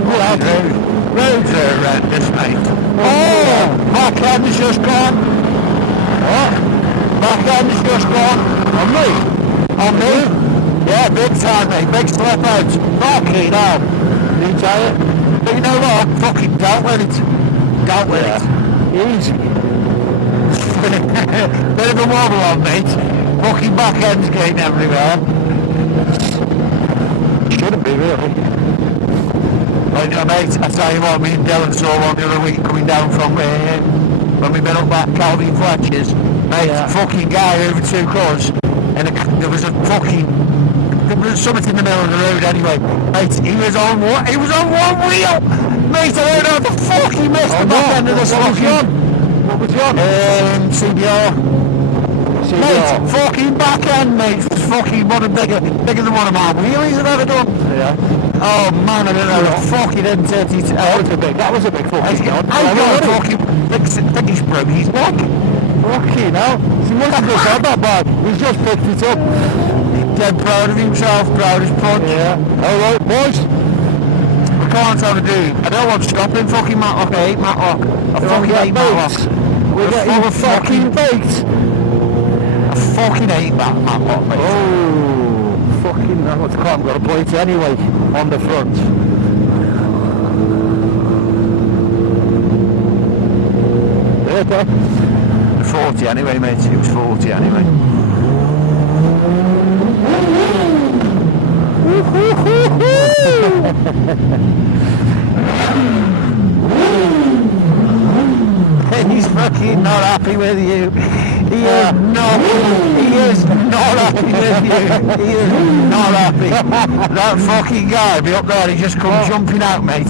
bungle out. Roads are horrendous, mate. Oh, back end's just gone. What? Back end's just gone. On me? On me? Yeah, big time, mate. Big slip out. Fucking hell. You try it? But you know what? Fucking dealt with it. Dealt with it. Easy. Bit of a wobble on, mate. Fucking back end's getting everywhere. Shouldn't be, really. Right, mate, I tell you what, me and Dylan saw one the other week coming down from when we been up that Calvin Fletcher's. Mate, fucking guy over 2 cars, and there was something in the middle of the road anyway. Mate, he was on one wheel! Mate, I don't know what the fuck he missed the back end of this fucking... What was he on? CBR. Mate, fucking back end, mate. It's fucking bigger than one of my wheelies I've ever done. Yeah. Oh man, I don't know. Fucking M32. That was a big fucking I got a fucking think he's broke his neck. Fucking hell. He must have just had that bag. He's just picked it up. He's dead proud of himself, proud as punch. Yeah. Alright, boys. I can't tell the dude. I don't want to stop him fucking Matlock. I hate Matlock. I fucking hate Matlock. We're getting fucking baked. I fucking hate that Matlock, mate. Oh, fucking, I can't got a plate anyway, on the front. Yeah, 40 anyway, mate. It was 40 anyway. He's fucking not happy with you. He is not happy with you. He is not happy. That fucking guy be up there, he just come jumping out, mate.